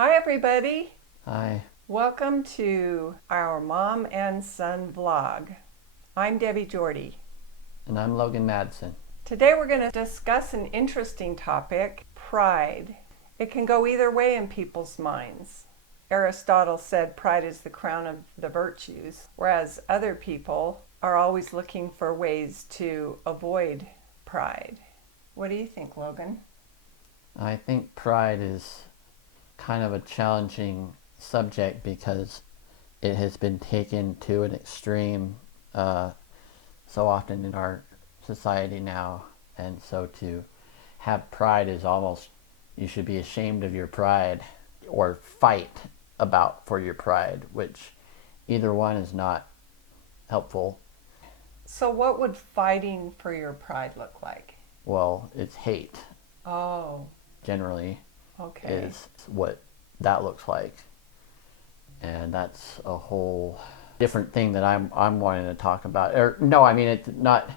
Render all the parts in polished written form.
Hi, everybody. Hi, Welcome to our mom and son vlog. I'm Debbie Jorde. and I'm Logan Madsen. Today we're going to discuss an interesting topic, pride. It can go either way in people's minds. Aristotle said pride is the crown of the virtues, whereas other people are always looking for ways to avoid pride. What do you think, Logan? I think pride is kind of a challenging subject because it has been taken to an extreme so often in our society now. And so to have pride is almost, you should be ashamed of your pride or fight about for your pride, which either one is not helpful. So, what would fighting for your pride look like? Well, it's hate Oh, generally okay. is what that looks like. And that's a whole different thing that I'm wanting to talk about. Or no, I mean it's not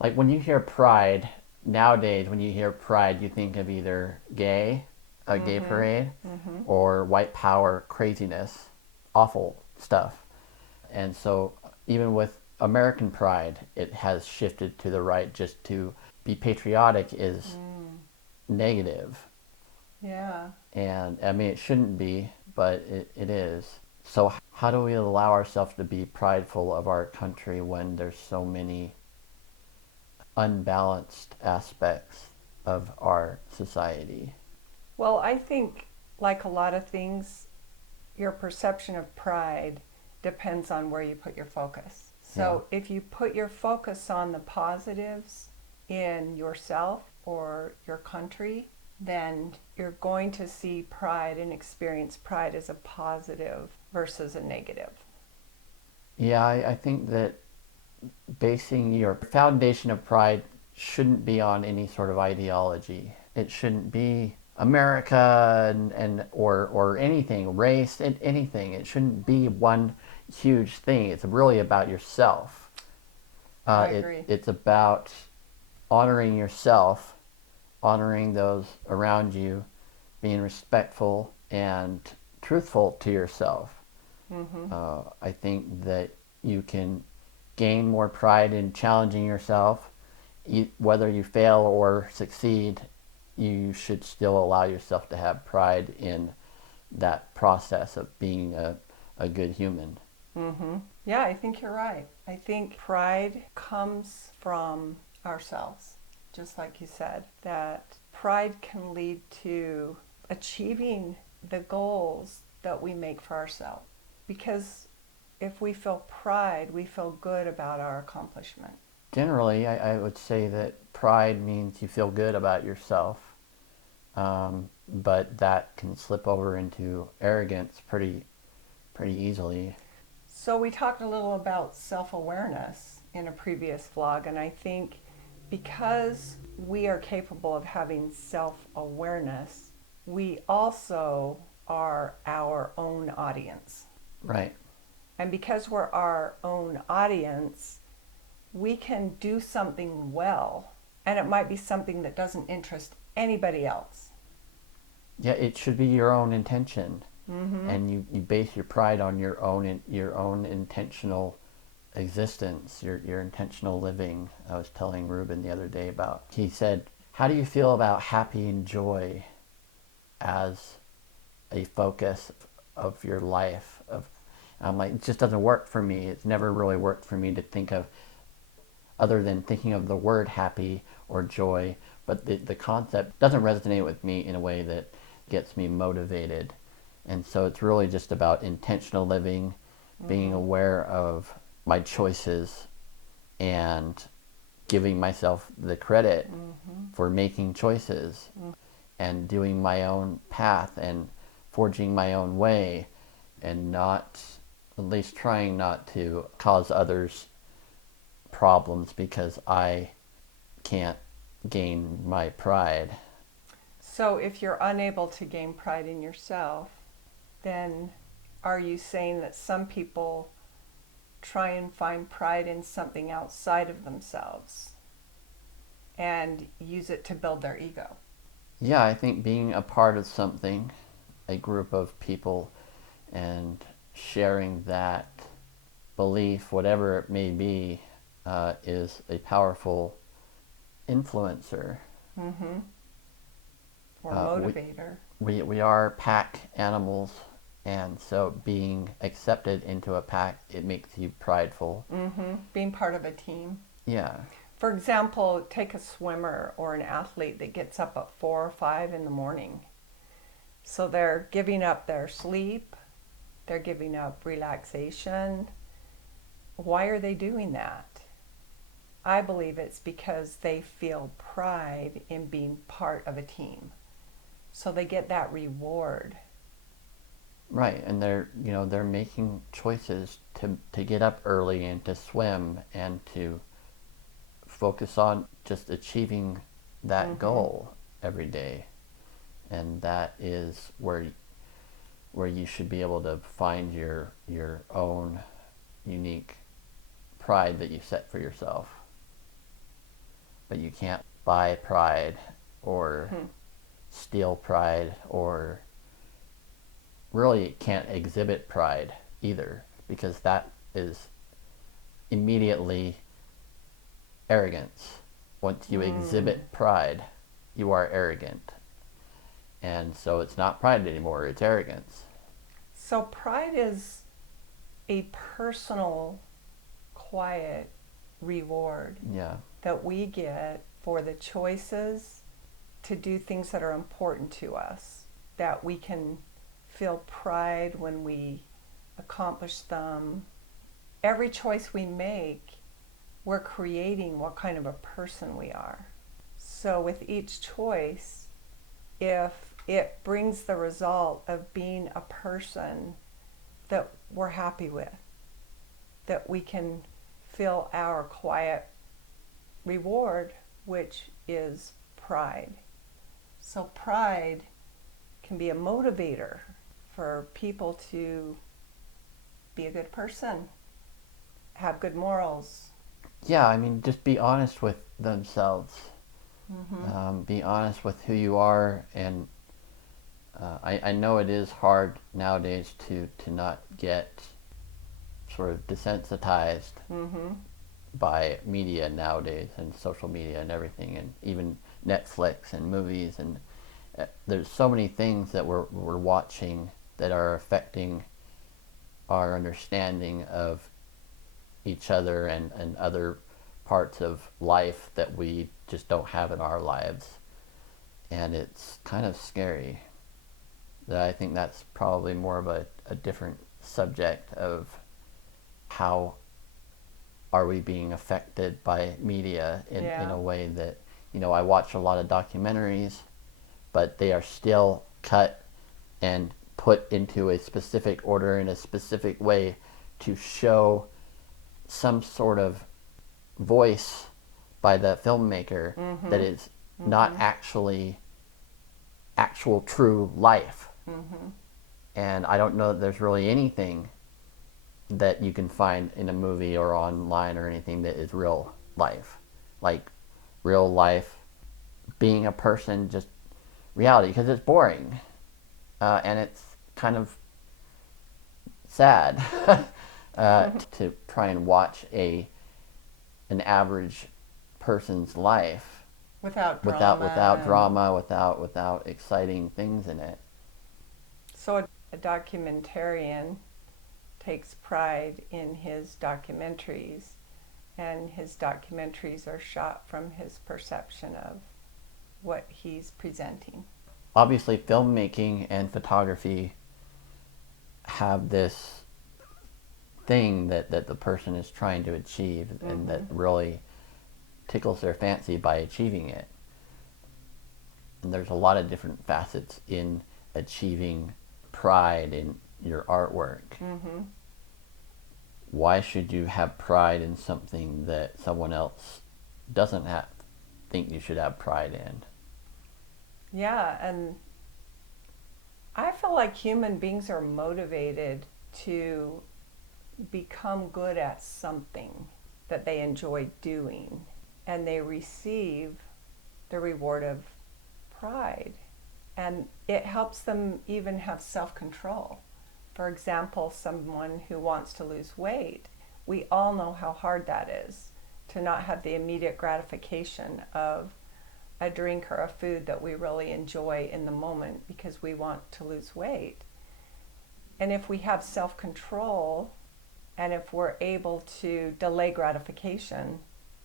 like when you hear pride nowadays. When you hear pride, you think of either a gay Mm-hmm. parade, Mm-hmm. or white power craziness, awful stuff. And so even with American pride, it has shifted to the right. Just to be patriotic is Mm. negative. Yeah. And I mean, it shouldn't be, but it is. So, how do we allow ourselves to be prideful of our country when there's so many unbalanced aspects of our society? Well, I think, like a lot of things, your perception of pride depends on where you put your focus. Yeah, So, if you put your focus on the positives in yourself or your country, then you're going to see pride and experience pride as a positive versus a negative. yeah. I think that basing your foundation of pride shouldn't be on any sort of ideology. It shouldn't be America and or anything, race, and anything. It shouldn't be one huge thing. It's really about yourself. I agree. It's about honoring yourself, honoring those around you, being respectful and truthful to yourself. Mm-hmm. I think that you can gain more pride in challenging yourself. Whether you fail or succeed, you should still allow yourself to have pride in that process of being a good human. Mm-hmm. Yeah, I think you're right. I think pride comes from ourselves, just like you said, that pride can lead to achieving the goals that we make for ourselves. Because if we feel pride, we feel good about our accomplishment. Generally, I would say that pride means you feel good about yourself, but that can slip over into arrogance pretty easily. So, we talked a little about self awareness in a previous vlog, and I think because we are capable of having self awareness, we also are our own audience. Right. And because we're our own audience, we can do something well, and it might be something that doesn't interest anybody else. Yeah, it should be your own intention, Mm-hmm. and you base your pride on your own intentional existence, your intentional living. I was telling Ruben the other day about. He said, "How do you feel about happy and joy as a focus of your life?" Of I'm like, it just doesn't work for me. It's never really worked for me to think of other than thinking of the word happy or joy, but the concept doesn't resonate with me in a way that gets me motivated. And so it's really just about intentional living, being Mm-hmm. aware of my choices, and giving myself the credit Mm-hmm. for making choices and doing my own path and forging my own way, and not, at least trying not to cause others problems because I can't gain my pride. So, if you're unable to gain pride in yourself, then are you saying that some people try and find pride in something outside of themselves and use it to build their ego? Yeah, I think being a part of something, a group of people and sharing that belief, whatever it may be, is a powerful influencer. Mm-hmm. Or motivator. We are pack animals, and so being accepted into a pack, it makes you prideful. Mm-hmm. Being part of a team. Yeah. For example, take a swimmer or an athlete that gets up at 4 or 5 in the morning. So they're giving up their sleep, they're giving up relaxation. Why are they doing that? I believe it's because they feel pride in being part of a team. So they get that reward. Right, and they're making choices to get up early and to swim and to focus on just achieving that Mm-hmm. goal every day. And that is where you should be able to find your own unique pride that you set for yourself. But you can't buy pride or steal pride, or really can't exhibit pride either, because that is immediately arrogance. Once you exhibit pride, you are arrogant. And so it's not pride anymore, it's arrogance. So pride is a personal, quiet reward Yeah. that we get for the choices to do things that are important to us, that we can feel pride when we accomplish them. Every choice we make, we're creating what kind of a person we are. So with each choice, if it brings the result of being a person that we're happy with, that we can feel our quiet reward, which is pride. So pride can be a motivator for people to be a good person, have good morals. Yeah, I mean, just be honest with themselves. Be honest with who you are, and I know it is hard nowadays to not get sort of desensitized by media nowadays, and social media and everything, and even Netflix and movies, and there's so many things that we're watching that are affecting our understanding of each other and other parts of life that we just don't have in our lives. And it's kind of scary. That I think that's probably more of a different subject of how are we being affected by media in a way that, I watch a lot of documentaries, but they are still cut and put into a specific order in a specific way to show some sort of voice by the filmmaker that is not actually actual true life. And I don't know that there's really anything that you can find in a movie or online or anything that is real life. Like real life, being a person, just reality, because it's boring. And it's kind of sad to try and watch an average person's life Without drama, without exciting things in it. So a documentarian takes pride in his documentaries, and his documentaries are shot from his perception of what he's presenting. Obviously, filmmaking and photography have this thing that the person is trying to achieve, and that really tickles their fancy by achieving it. And there's a lot of different facets in achieving pride in your artwork. Why should you have pride in something that someone else doesn't think you should have pride in? Yeah, and I feel like human beings are motivated to become good at something that they enjoy doing, and they receive the reward of pride And it helps them even have self-control. For example, someone who wants to lose weight, we all know how hard that is, to not have the immediate gratification of a drink or a food that we really enjoy in the moment because we want to lose weight. And if we have self-control, and if we're able to delay gratification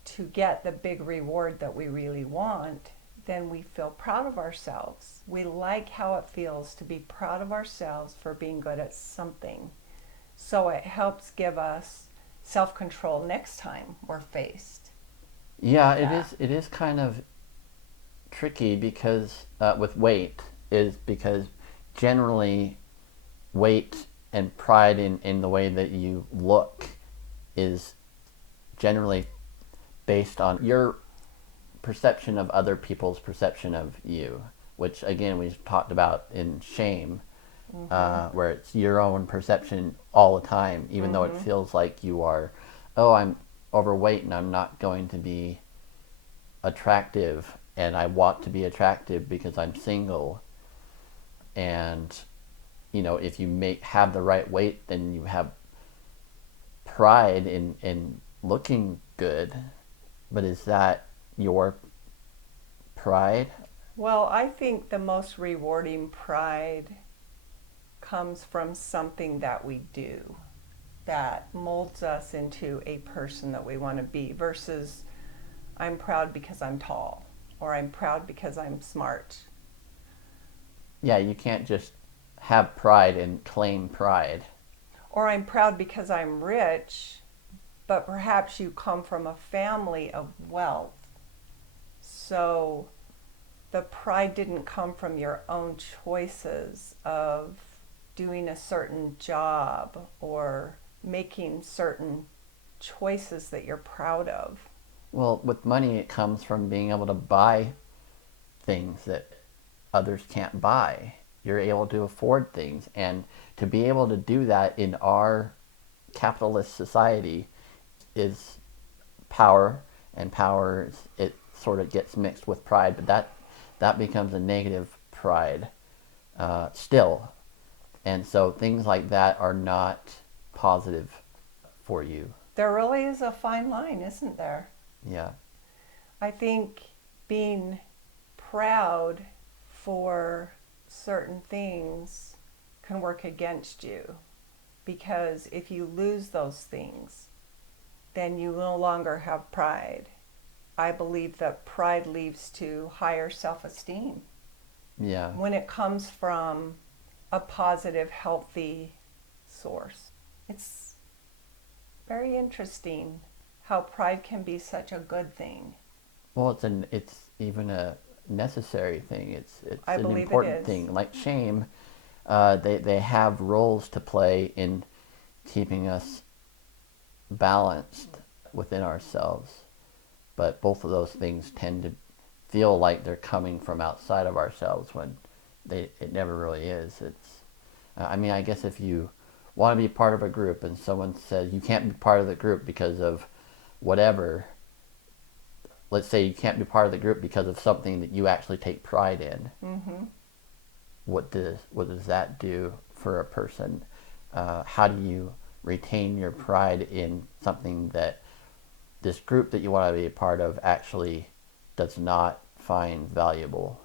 to get the big reward that we really want, then we feel proud of ourselves. We like how it feels to be proud of ourselves for being good at something. So it helps give us self-control next time we're faced. Yeah, That. it is kind of tricky because with weight is because generally weight and pride in the way that you look is generally based on your perception of other people's perception of you, which again we've talked about in shame, Mm-hmm. where it's your own perception all the time, even though it Mm-hmm. feels like you are, oh, I'm overweight and I'm not going to be attractive, and I want to be attractive because I'm single. And if you have the right weight, then you have pride in looking good. But is that your pride? Well, I think the most rewarding pride comes from something that we do that molds us into a person that we want to be versus I'm proud because I'm tall or I'm proud because I'm smart Yeah, you can't just have pride and claim pride. or I'm proud because I'm rich, but perhaps you come from a family of wealth. So the pride didn't come from your own choices of doing a certain job or making certain choices that you're proud of. Well, with money, it comes from being able to buy things that others can't buy. You're able to afford things. And to be able to do that in our capitalist society is power, and power, it sort of gets mixed with pride, but that becomes a negative pride still. And so things like that are not positive for you. There really is a fine line, isn't there? Yeah. I think being proud for certain things can work against you because if you lose those things, then you no longer have pride. I believe that pride leads to higher self esteem Yeah. when it comes from a positive, healthy source. It's very interesting how pride can be such a good thing. Well, it's even a necessary thing. It's I an believe it important is. thing. Like shame, they have roles to play in keeping us balanced within ourselves. But both of those things tend to feel like they're coming from outside of ourselves when it never really is. I mean, I guess if you want to be part of a group and someone says you can't be part of the group because of whatever, let's say you can't be part of the group because of something that you actually take pride in. Mm-hmm. What does that do for a person? How do you retain your pride in something that this group that you want to be a part of actually does not find valuable?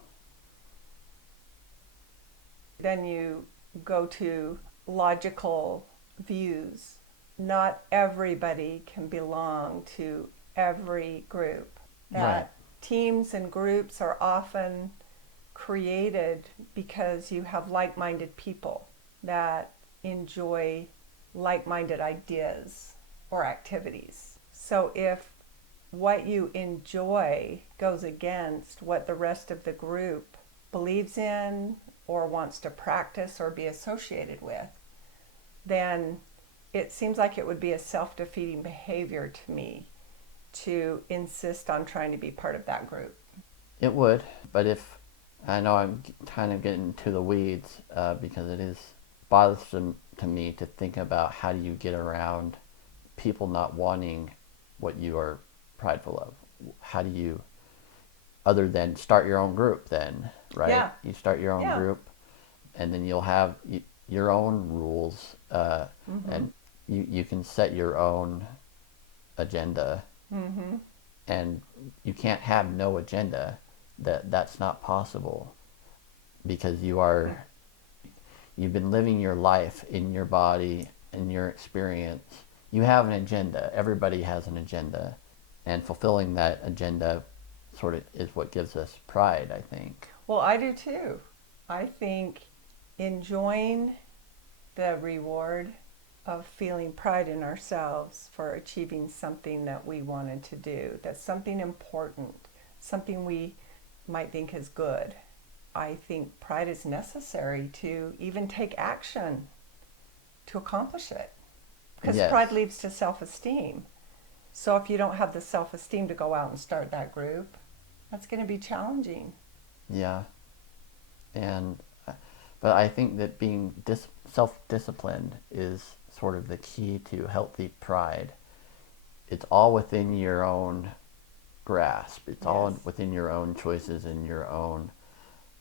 Then you go to logical views. Not everybody can belong to every group. Right. That teams and groups are often created because you have like minded people that enjoy like minded ideas or activities. So if what you enjoy goes against what the rest of the group believes in or wants to practice or be associated with, then it seems like it would be a self defeating behavior to me to insist on trying to be part of that group. It would, but if I know I'm kind of getting into the weeds because it is bothersome to me to think about how do you get around people not wanting what you are prideful of. How do you other than start your own group then, right? Yeah. You start your own Yeah. group, and then you'll have your own rules, Mm-hmm. and you can set your own agenda, Mm-hmm. and you can't have no agenda. That's not possible, because you've been living your life in your body, in your experience. You have an agenda. Everybody has an agenda, and fulfilling that agenda sort of is what gives us pride, I think. Well, I do too. I think enjoying the reward of feeling pride in ourselves for achieving something that we wanted to do, that's something important, something we might think is good. I think pride is necessary to even take action to accomplish it, because Yes. pride leads to self-esteem. So if you don't have the self-esteem to go out and start that group, that's going to be challenging. Yeah. And but I think that being self-disciplined is sort of the key to healthy pride. It's all within your own grasp. It's all Yes. within your own choices and your own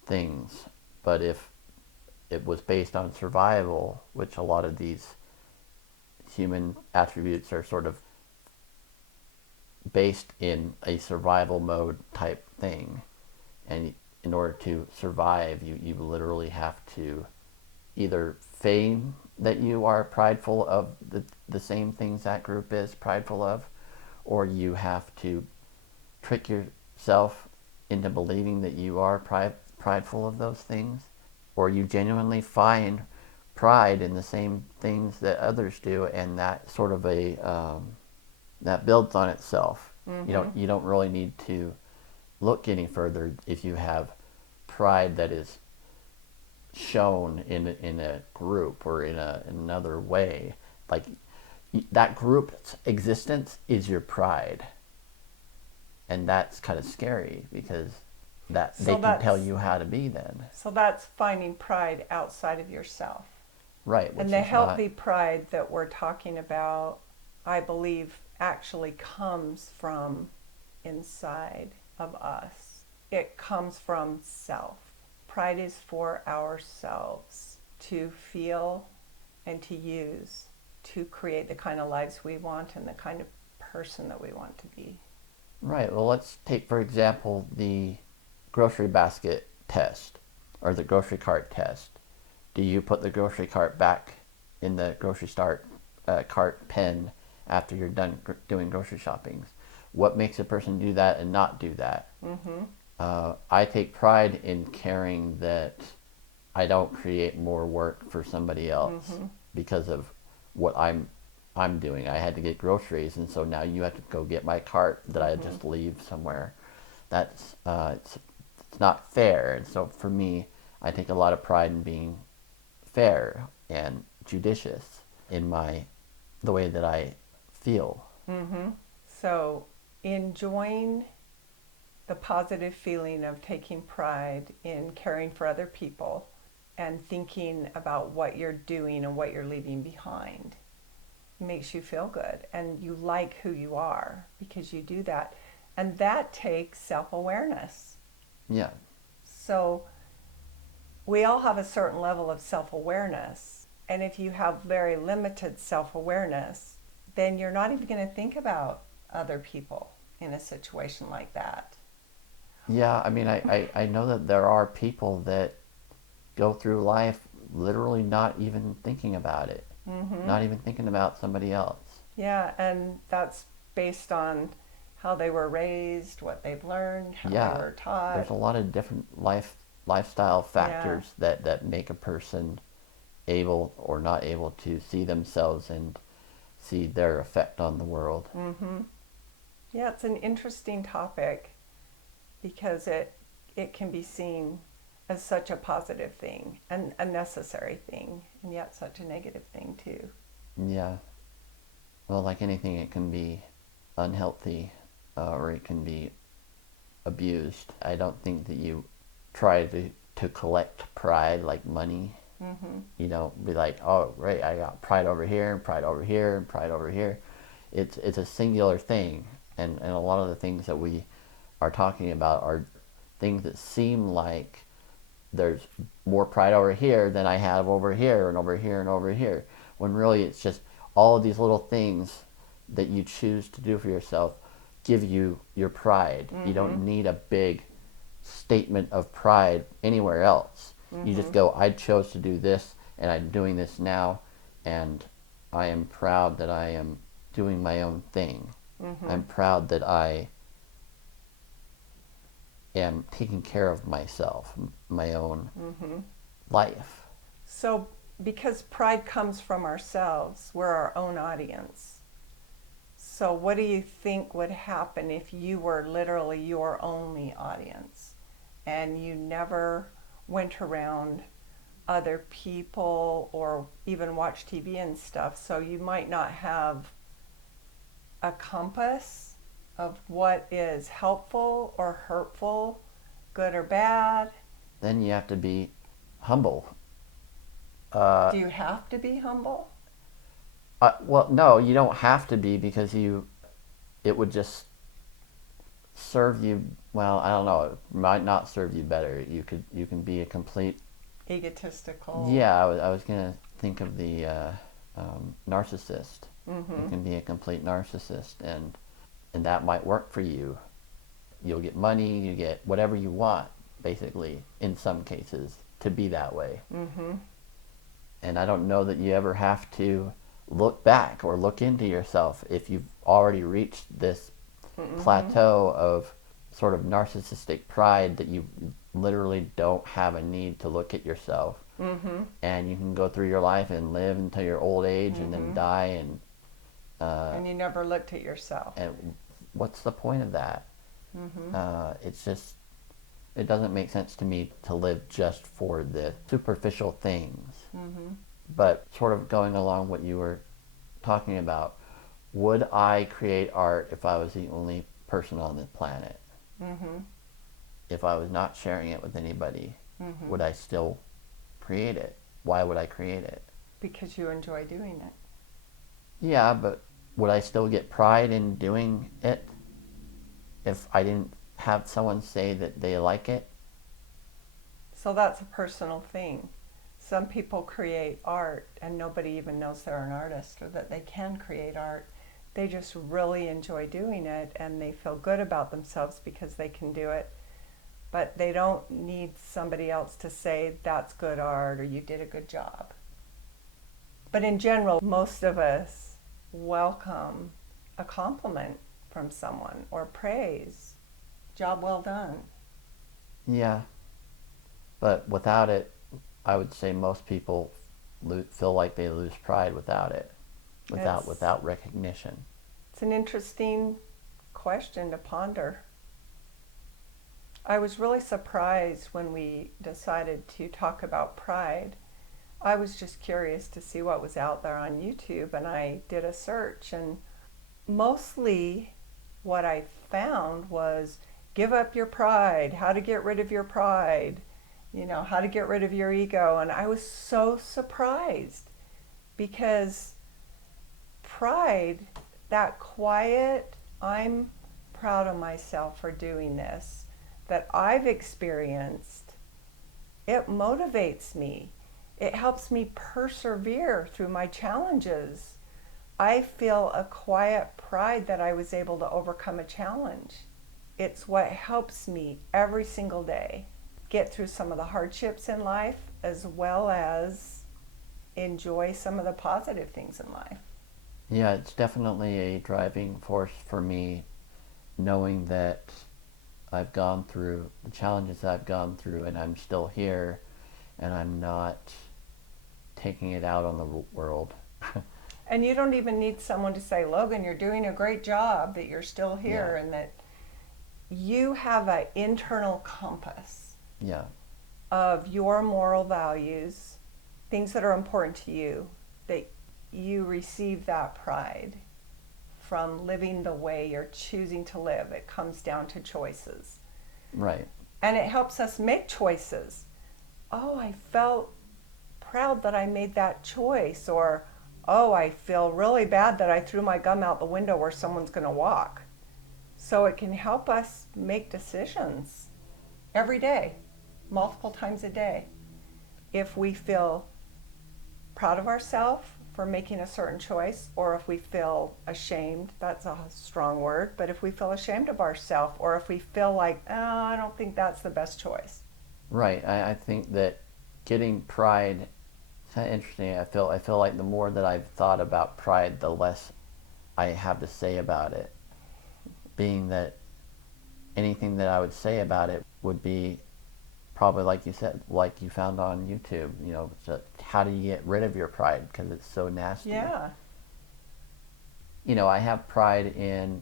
things. But if it was based on survival, which a lot of these human attributes are sort of based in a survival mode type thing, and in order to survive, you literally have to either feign that you are prideful of the same things that group is prideful of, or you have to trick yourself into believing that you are prideful of those things, or you genuinely find pride in the same things that others do, and that sort of that builds on itself. Mm-hmm. You don't really need to look any further if you have pride that is shown in a group or in another way. Like, that group's existence is your pride, and that's kind of scary, because that So they can tell that's you how to be then. so that's finding pride outside of yourself. Right, And which the is not. healthy pride that we're talking about, I believe, actually comes from inside of us. It comes from self. Pride is for ourselves to feel and to use to create the kind of lives we want and the kind of person that we want to be. Right, well, let's take, for example, the grocery basket test, or the grocery cart test. Do you put the grocery cart back in the grocery cart pen after you're done doing grocery shoppings? What makes a person do that and not do that? Mm-hmm. I take pride in caring that I don't create more work for somebody else Mm-hmm. because of what I'm doing. I had to get groceries, and so now you have to go get my cart that I Mm-hmm. just leave somewhere. That's it's not fair. And so for me, I take a lot of pride in being fair and judicious in the way that I feel. Mm-hmm. So enjoying the positive feeling of taking pride in caring for other people and thinking about what you're doing and what you're leaving behind makes you feel good, and you like who you are because you do that, and that takes self-awareness. Yeah. So we all have a certain level of self-awareness, and if you have very limited self-awareness, then you're not even going to think about other people in a situation like that. Yeah, I mean, I know that there are people that go through life literally not even thinking about it, Mm-hmm. not even thinking about somebody else. Yeah, and that's based on how they were raised, what they've learned, how they Yeah, were taught. there's a lot of different lifestyle Yeah. factors that make a person able or not able to see themselves and see their effect on the world. Mm-hmm. Yeah, it's an interesting topic because it can be seen as such a positive thing and a necessary thing, and yet such a negative thing too. Yeah. Well, like anything, it can be unhealthy, or it can be abused. I don't think that you try to collect pride like money. Mm-hmm. You know, be like, oh, right, I got pride over here, and pride over here, and pride over here. It's a singular thing, and a lot of the things that we are talking about are things that seem like there's more pride over here than I have over here and over here and over here, when really it's just all of these little things that you choose to do for yourself give you your pride. Mm-hmm. You don't need a big statement of pride anywhere else. Mm-hmm. You just go, I chose to do this, and I'm doing this now, and I am proud that I am doing my own thing. Mm-hmm. I'm proud that I am taking care of myself, my own mm-hmm. life. So because pride comes from ourselves, we're our own audience. So what do you think would happen if you were literally your only audience and you never went around other people or even watch TV and stuff? So you might not have a compass of what is helpful or hurtful, good or bad. Then you have to be humble. Do you have to be humble? Well, no, you don't have to be, because it would just serve you, well, I don't know, it might not serve you better. You can be a complete egotistical. Yeah, I was gonna think of the narcissist. Mm-hmm. You can be a complete narcissist, and that might work for you. You'll get money, you get whatever you want, basically, in some cases, to be that way. Mm-hmm. And I don't know that you ever have to look back or look into yourself if you've already reached this mm-hmm. plateau of sort of narcissistic pride that you literally don't have a need to look at yourself. Mm-hmm. And you can go through your life and live until your old age mm-hmm. and then die, and you never looked at yourself. And what's the point of that? Mm-hmm. It's just, it doesn't make sense to me to live just for the superficial things. Mm-hmm. But sort of going along what you were talking about, would I create art if I was the only person on the planet? Mm-hmm. If I was not sharing it with anybody, mm-hmm. would I still create it? Why would I create it? Because you enjoy doing it. Yeah, but would I still get pride in doing it if I didn't have someone say that they like it? So that's a personal thing. Some people create art and nobody even knows they're an artist or that they can create art. They just really enjoy doing it and they feel good about themselves because they can do it. But they don't need somebody else to say that's good art or you did a good job. But in general, most of us welcome a compliment from someone or praise. Job well done. Yeah. But without it, I would say most people feel like they lose pride without it, without recognition. It's an interesting question to ponder. I was really surprised when we decided to talk about pride. I was just curious to see what was out there on YouTube, and I did a search, and mostly what I found was give up your pride, how to get rid of your pride, how to get rid of your ego. And I was so surprised because pride, that quiet, I'm proud of myself for doing this, that I've experienced, it motivates me. It helps me persevere through my challenges. I feel a quiet pride that I was able to overcome a challenge. It's what helps me every single day get through some of the hardships in life as well as enjoy some of the positive things in life. Yeah, it's definitely a driving force for me, knowing that I've gone through the challenges that I've gone through and I'm still here and I'm not taking it out on the world. And you don't even need someone to say, Logan, you're doing a great job, that you're still here, and that you have an internal compass of your moral values, things that are important to you, that you receive that pride from living the way you're choosing to live. It comes down to choices. Right. And it helps us make choices. Oh, I felt proud that I made that choice, or oh, I feel really bad that I threw my gum out the window where someone's going to walk. So it can help us make decisions. every day, multiple times a day. If we feel proud of ourselves for making a certain choice, or if we feel ashamed, that's a strong word, but if we feel ashamed of ourselves, or if we feel like, oh, I don't think that's the best choice. Right. I think that getting pride, it's kind of interesting. I feel like the more that I've thought about pride, the less I have to say about it. Being that anything that I would say about it would be probably like you said, like you found on YouTube. So how do you get rid of your pride because it's so nasty? Yeah. I have pride in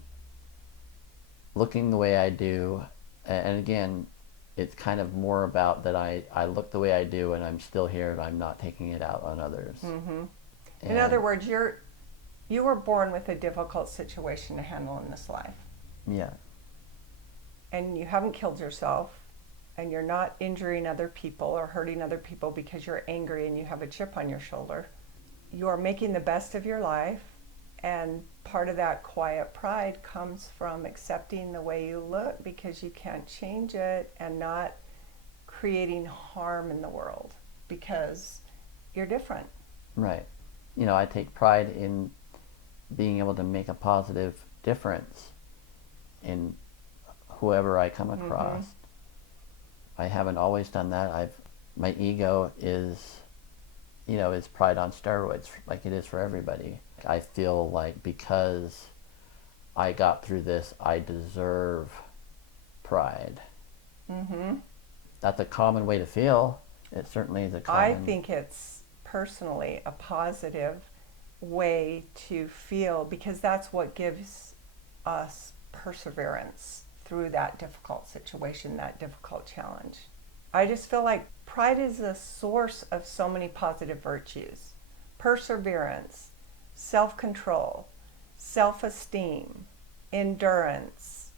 looking the way I do, and again, it's kind of more about that I look the way I do and I'm still here and I'm not taking it out on others. Mm-hmm. In other words, you were born with a difficult situation to handle in this life. Yeah. And you haven't killed yourself, and you're not injuring other people or hurting other people because you're angry and you have a chip on your shoulder. You are making the best of your life, and part of that quiet pride comes from accepting the way you look because you can't change it, and not creating harm in the world because you're different. Right. I take pride in being able to make a positive difference in whoever I come across. I haven't always done that. My ego is pride on steroids, like it is for everybody. I feel like because I got through this, I deserve pride. Mm-hmm. That's a common way to feel. It certainly is a common... I think it's personally a positive way to feel, because that's what gives us perseverance through that difficult situation, that difficult challenge. I just feel like pride is a source of so many positive virtues. Perseverance, self-control, self-esteem, endurance,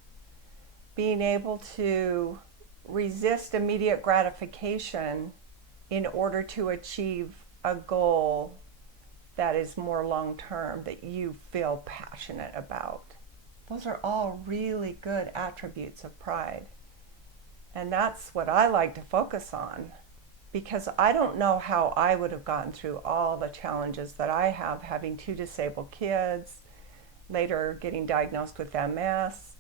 being able to resist immediate gratification in order to achieve a goal that is more long-term, that you feel passionate about. Those are all really good attributes of pride. And that's what I like to focus on, because I don't know how I would have gotten through all the challenges that I have, having 2 disabled kids, later getting diagnosed with MS,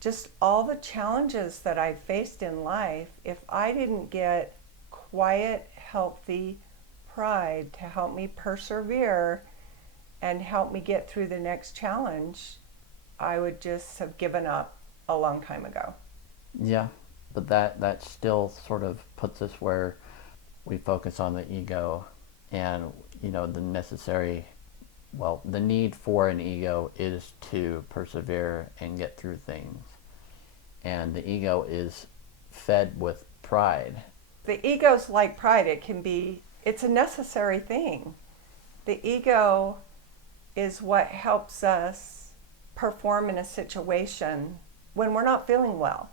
just all the challenges that I faced in life. If I didn't get quiet, healthy pride to help me persevere and help me get through the next challenge, I would just have given up a long time ago. Yeah, but that still sort of puts us where we focus on the ego and, the need for an ego is to persevere and get through things. And the ego is fed with pride. The ego's like pride. It's a necessary thing. The ego is what helps us perform in a situation when we're not feeling well.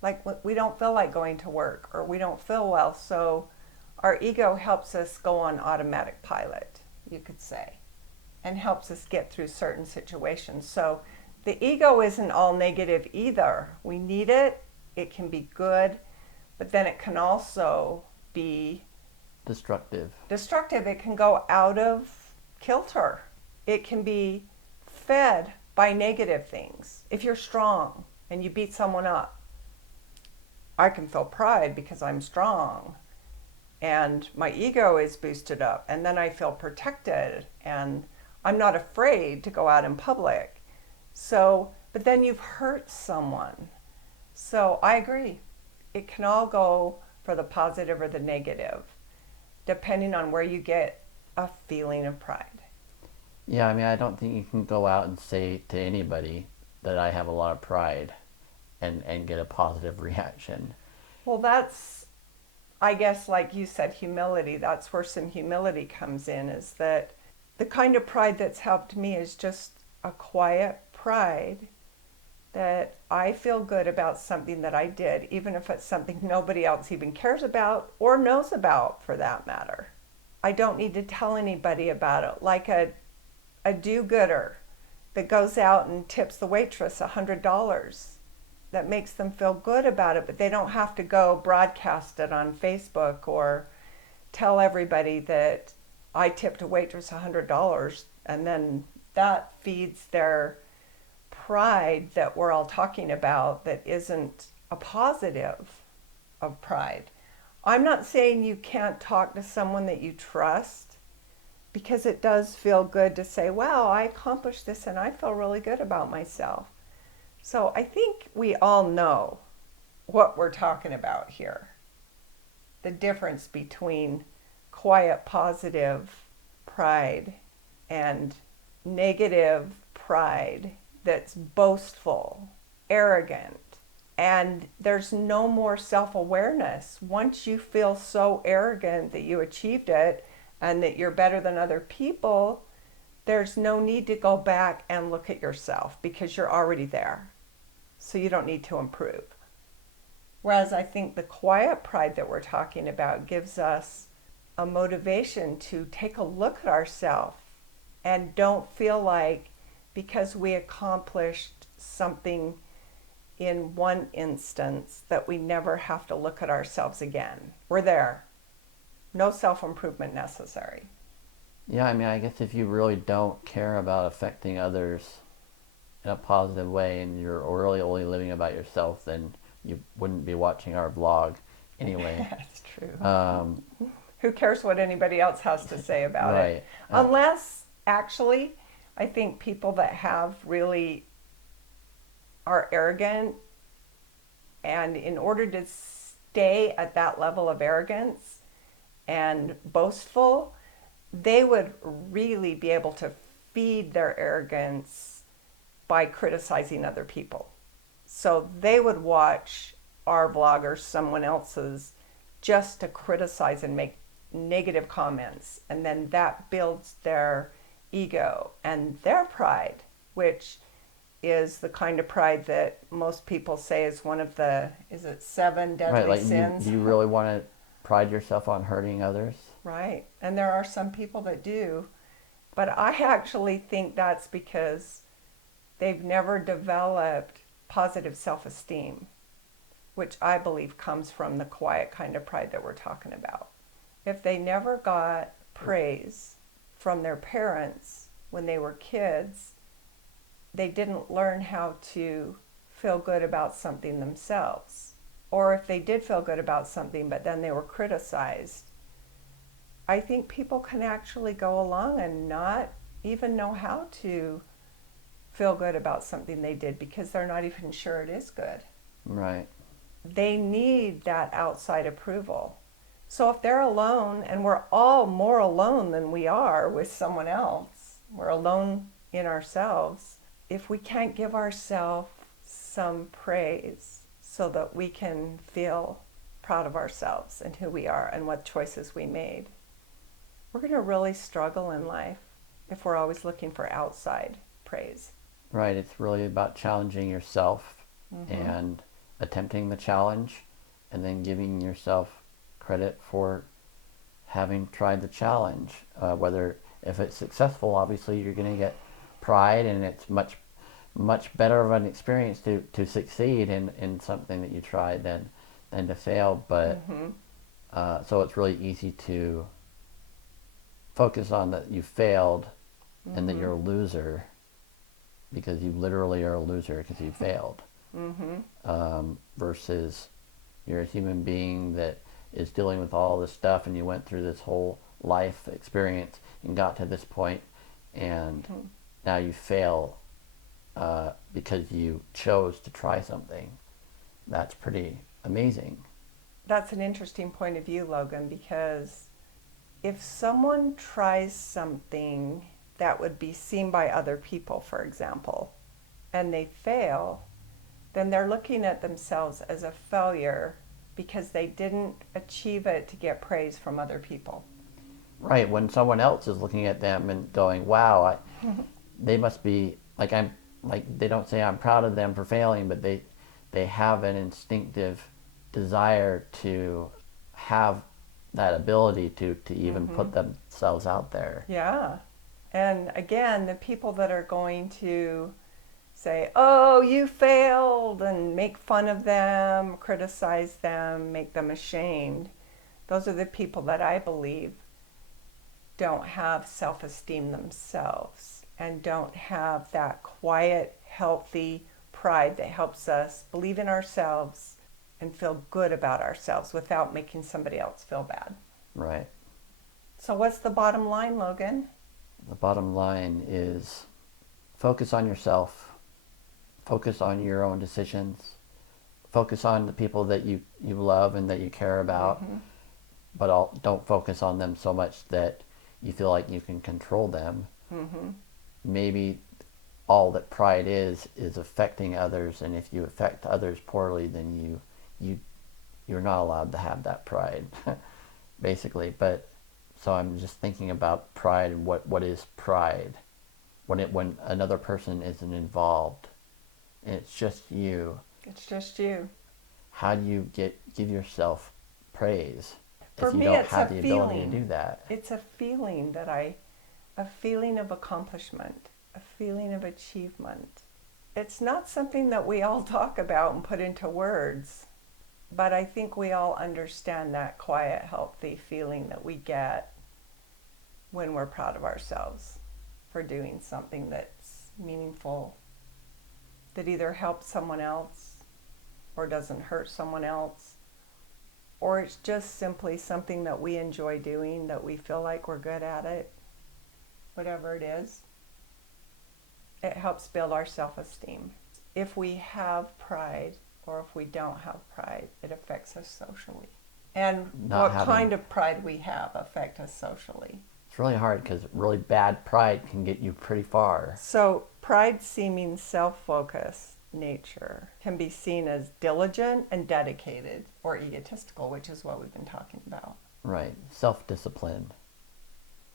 Like we don't feel like going to work, or we don't feel well, so our ego helps us go on automatic pilot, you could say, and helps us get through certain situations. So the ego isn't all negative either. We need it. It can be good, but then it can also be Destructive. It can go out of kilter. It can be fed by negative things. If you're strong and you beat someone up, I can feel pride because I'm strong and my ego is boosted up, and then I feel protected and I'm not afraid to go out in public. So, but then you've hurt someone. So I agree. It can all go for the positive or the negative, depending on where you get a feeling of pride. Yeah, I don't think you can go out and say to anybody that I have a lot of pride and get a positive reaction. Well, that's, I guess, like you said, humility. That's where some humility comes in, is that the kind of pride that's helped me is just a quiet pride that I feel good about something that I did, even if it's something nobody else even cares about or knows about, for that matter. I don't need to tell anybody about it, like a do-gooder that goes out and tips the waitress $100. that makes them feel good about it, but they don't have to go broadcast it on Facebook or tell everybody that I tipped a waitress $100, and then that feeds their pride that we're all talking about that isn't a positive of pride. I'm not saying you can't talk to someone that you trust, because it does feel good to say, wow, I accomplished this and I feel really good about myself. So I think we all know what we're talking about here. The difference between quiet, positive pride and negative pride that's boastful, arrogant, and there's no more self-awareness. Once you feel so arrogant that you achieved it and that you're better than other people, there's no need to go back and look at yourself because you're already there. So you don't need to improve. Whereas I think the quiet pride that we're talking about gives us a motivation to take a look at ourselves and don't feel like because we accomplished something in one instance that we never have to look at ourselves again. We're there. No self-improvement necessary. Yeah, I mean, I guess if you really don't care about affecting others in a positive way and you're really only living about yourself, then you wouldn't be watching our vlog anyway. That's true. Who cares what anybody else has to say about it? Unless, actually, I think people that have really are arrogant, and in order to stay at that level of arrogance and boastful, they would really be able to feed their arrogance by criticizing other people. So they would watch our vlog or someone else's just to criticize and make negative comments, and then that builds their ego and their pride, which is the kind of pride that most people say is one of the, is it 7 deadly sins? You really want to pride yourself on hurting others? Right. And there are some people that do. But I actually think that's because they've never developed positive self-esteem, which I believe comes from the quiet kind of pride that we're talking about. If they never got praise from their parents when they were kids, they didn't learn how to feel good about something themselves. Or if they did feel good about something, but then they were criticized, I think people can actually go along and not even know how to feel good about something they did because they're not even sure it is good. Right. They need that outside approval. So if they're alone, and we're all more alone than we are with someone else, we're alone in ourselves, if we can't give ourselves some praise so that we can feel proud of ourselves and who we are and what choices we made, we're going to really struggle in life if we're always looking for outside praise. Right. It's really about challenging yourself and attempting the challenge and then giving yourself credit for having tried the challenge. Whether if it's successful, obviously you're going to get pride, and it's much better of an experience to succeed in something that you tried than to fail. But so it's really easy to focus on that you failed and that you're a loser, because you literally are a loser because you failed. Versus you're a human being that is dealing with all this stuff, and you went through this whole life experience and got to this point, and now you fail because you chose to try something. That's pretty amazing. That's an interesting point of view, Logan, because if someone tries something that would be seen by other people, for example, and they fail, then they're looking at themselves as a failure because they didn't achieve it to get praise from other people. Right. When someone else is looking at them and going, wow, they must be, they don't say I'm proud of them for failing, but they have an instinctive desire to have that ability to even put themselves out there. Yeah. And again, the people that are going to say, oh, you failed, and make fun of them, criticize them, make them ashamed. Those are the people that I believe don't have self-esteem themselves and don't have that quiet, healthy pride that helps us believe in ourselves and feel good about ourselves without making somebody else feel bad. Right. So what's the bottom line, Logan? The bottom line is focus on yourself, focus on your own decisions, focus on the people that you love and that you care about, but don't focus on them so much that you feel like you can control them. Maybe all that pride is affecting others, and if you affect others poorly, then you're not allowed to have that pride, basically. But so I'm just thinking about pride and what is pride when another person isn't involved and it's just you. It's just you. How do you give yourself praise For if you me, don't it's have a the feeling. ability to do that? It's a feeling a feeling of accomplishment, a feeling of achievement. It's not something that we all talk about and put into words, but I think we all understand that quiet, healthy feeling that we get when we're proud of ourselves for doing something that's meaningful, that either helps someone else or doesn't hurt someone else, or it's just simply something that we enjoy doing, that we feel like we're good at it, whatever it is. It helps build our self-esteem. If we have pride or if we don't have pride, it affects us socially. And what kind of pride we have affect us socially. It's really hard because really bad pride can get you pretty far. So pride seeming self-focused nature can be seen as diligent and dedicated or egotistical, which is what we've been talking about. Right. Self-discipline.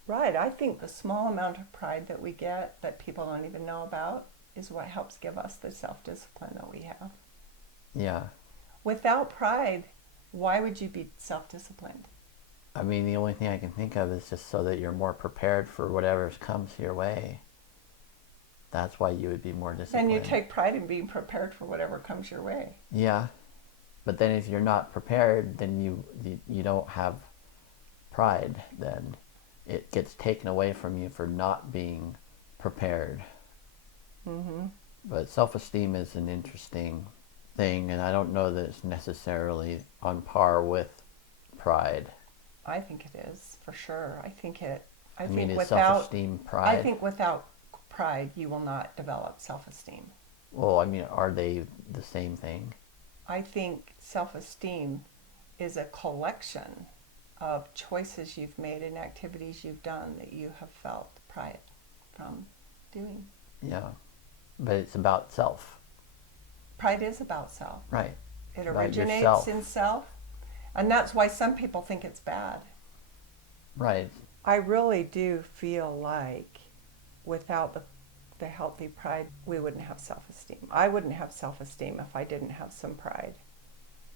Right. I think the small amount of pride that we get that people don't even know about is what helps give us the self-discipline that we have. Yeah. Without pride, why would you be self-disciplined? I mean, the only thing I can think of is just so that you're more prepared for whatever comes your way. That's why you would be more disciplined. And you take pride in being prepared for whatever comes your way. Yeah. But then if you're not prepared, then you don't have pride. Then it gets taken away from you for not being prepared. But self-esteem is an interesting thing, and I don't know that it's necessarily on par with pride. I think it is, for sure. I think is without self-esteem pride? I think without pride, you will not develop self-esteem. Well, I mean, are they the same thing? I think self-esteem is a collection of choices you've made and activities you've done that you have felt pride from doing. Yeah. But it's about self. Pride is about self. Right. It About originates yourself. in self. And that's why some people think it's bad. Right. I really do feel like without the healthy pride, we wouldn't have self-esteem. I wouldn't have self-esteem if I didn't have some pride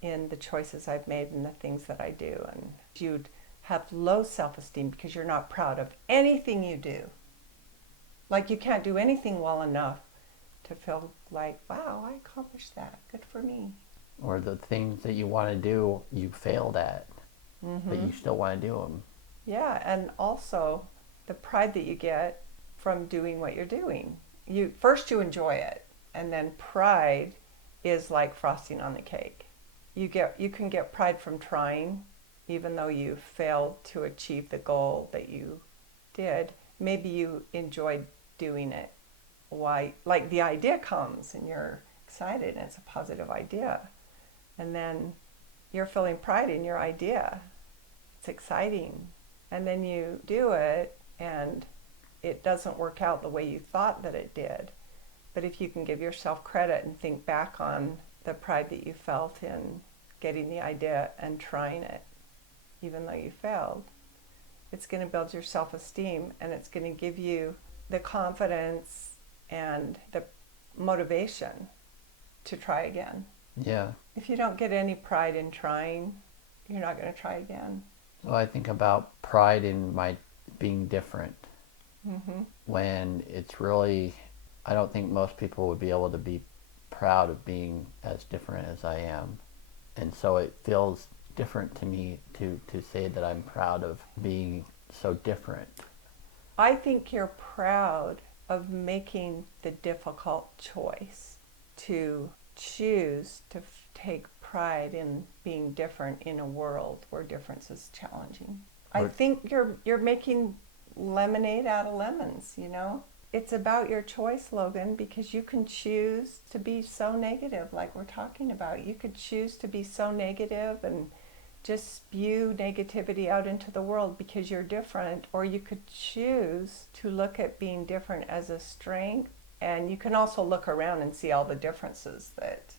in the choices I've made and the things that I do. And you'd have low self-esteem because you're not proud of anything you do. Like you can't do anything well enough to feel like, wow, I accomplished that. Good for me. Or the things that you want to do, you failed at, but you still want to do them. Yeah, and also the pride that you get from doing what you're doing. First you enjoy it, and then pride is like frosting on the cake. You can get pride from trying, even though you failed to achieve the goal that you did. Maybe you enjoyed doing it. Why? Like the idea comes and you're excited and it's a positive idea. And then you're feeling pride in your idea. It's exciting. And then you do it and it doesn't work out the way you thought that it did. But if you can give yourself credit and think back on the pride that you felt in getting the idea and trying it, even though you failed, it's going to build your self-esteem and it's going to give you the confidence and the motivation to try again. Yeah. If you don't get any pride in trying, you're not going to try again. Well, I think about pride in my being different. When it's really I don't think most people would be able to be proud of being as different as I am. And so it feels different to me to say that I'm proud of being so different. I think you're proud of making the difficult choice to choose to take pride in being different in a world where difference is challenging. I think you're making lemonade out of lemons, you know? It's about your choice, Logan, because you can choose to be so negative like we're talking about. You could choose to be so negative and just spew negativity out into the world because you're different, or you could choose to look at being different as a strength, and you can also look around and see all the differences that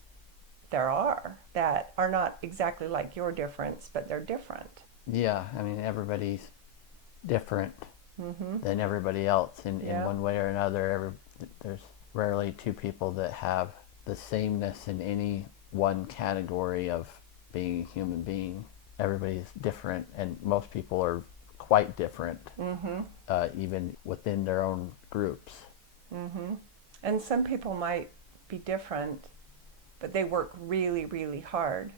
there are that are not exactly like your difference, but they're different. Yeah, I mean, everybody's different Mm-hmm. than everybody else in Yeah. one way or another. There's rarely two people that have the sameness in any one category of being a human being. Everybody's different, and most people are quite different, Mm-hmm. even within their own groups. Mm-hmm. And some people might be different, but they work really, really hard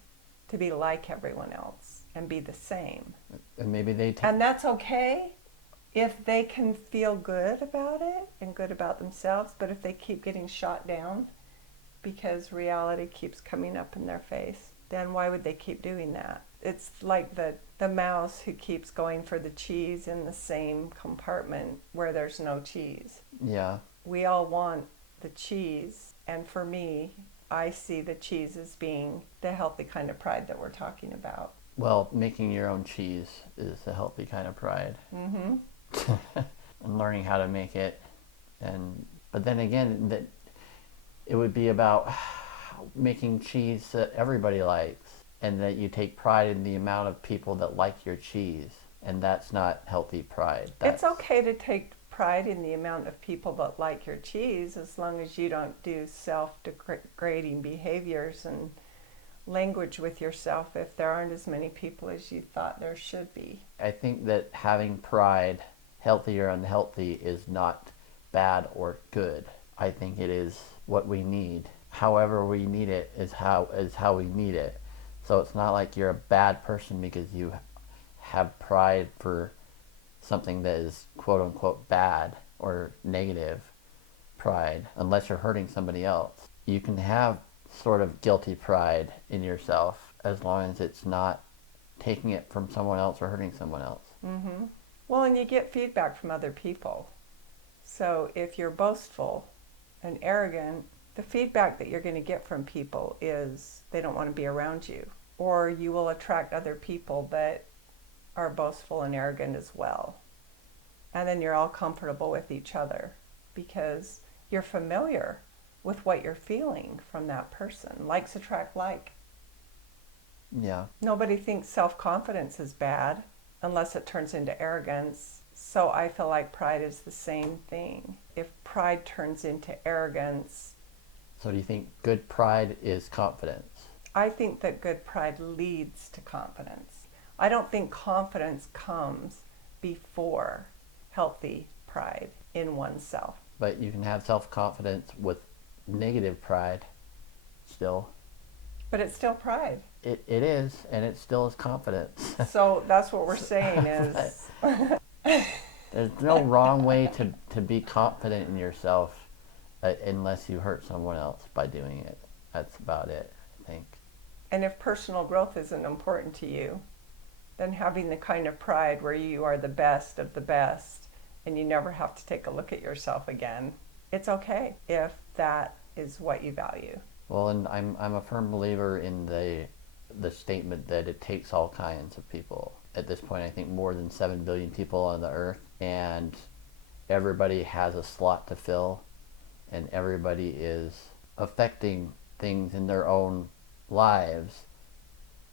to be like everyone else and be the same. And maybe And that's okay if they can feel good about it and good about themselves, but if they keep getting shot down because reality keeps coming up in their face, then why would they keep doing that? It's like the mouse who keeps going for the cheese in the same compartment where there's no cheese. Yeah. We all want the cheese, and for me, I see the cheese as being the healthy kind of pride that we're talking about. Well, making your own cheese is a healthy kind of pride. Mm-hmm. And learning how to make it, but then again, that it would be about making cheese that everybody likes, and that you take pride in the amount of people that like your cheese, and that's not healthy pride. It's okay to take pride in the amount of people that like your cheese, as long as you don't do self-degrading behaviors and language with yourself if there aren't as many people as you thought there should be. I think that having pride, healthy or unhealthy, is not bad or good. I think it is what we need. However we need it is how we need it. So it's not like you're a bad person because you have pride for something that is quote unquote bad or negative pride, unless you're hurting somebody else. You can have sort of guilty pride in yourself as long as it's not taking it from someone else or hurting someone else. Mm-hmm. Well, and you get feedback from other people. So if you're boastful and arrogant, the feedback that you're going to get from people is they don't want to be around you. Or you will attract other people that are boastful and arrogant as well. And then you're all comfortable with each other because you're familiar with what you're feeling from that person. Likes attract like. Yeah. Nobody thinks self-confidence is bad unless it turns into arrogance. So I feel like pride is the same thing. If pride turns into arrogance. So do you think good pride is confidence? I think that good pride leads to confidence. I don't think confidence comes before healthy pride in oneself. But you can have self-confidence with negative pride still. But it's still pride. It is, and it still is confidence. So that's what we're saying is... There's no wrong way to be confident in yourself unless you hurt someone else by doing it. That's about it, I think. And if personal growth isn't important to you, then having the kind of pride where you are the best of the best and you never have to take a look at yourself again, it's okay if that is what you value. Well, and I'm a firm believer in the statement that it takes all kinds of people. At this point, I think more than 7 billion people on the earth, and everybody has a slot to fill, and everybody is affecting things in their own lives,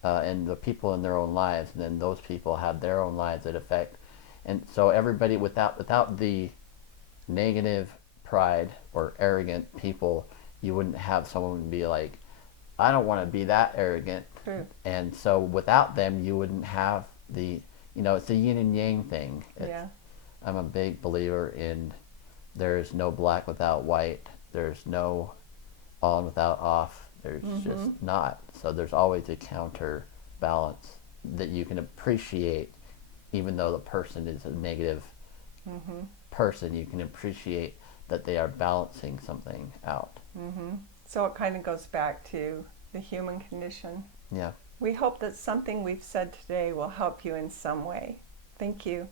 and the people in their own lives, and then those people have their own lives that affect. And so everybody, without the negative pride or arrogant people, you wouldn't have someone be like, I don't want to be that arrogant. True. And so without them, you wouldn't have it's a yin and yang thing. Yeah. I'm a big believer in There's no black without white. There's no on without off. There's just not. So there's always a counterbalance that you can appreciate, even though the person is a negative person. You can appreciate that they are balancing something out. So it kind of goes back to the human condition. Yeah. We hope that something we've said today will help you in some way. Thank you.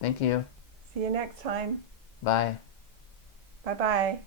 Thank you. See you next time. Bye. Bye-bye.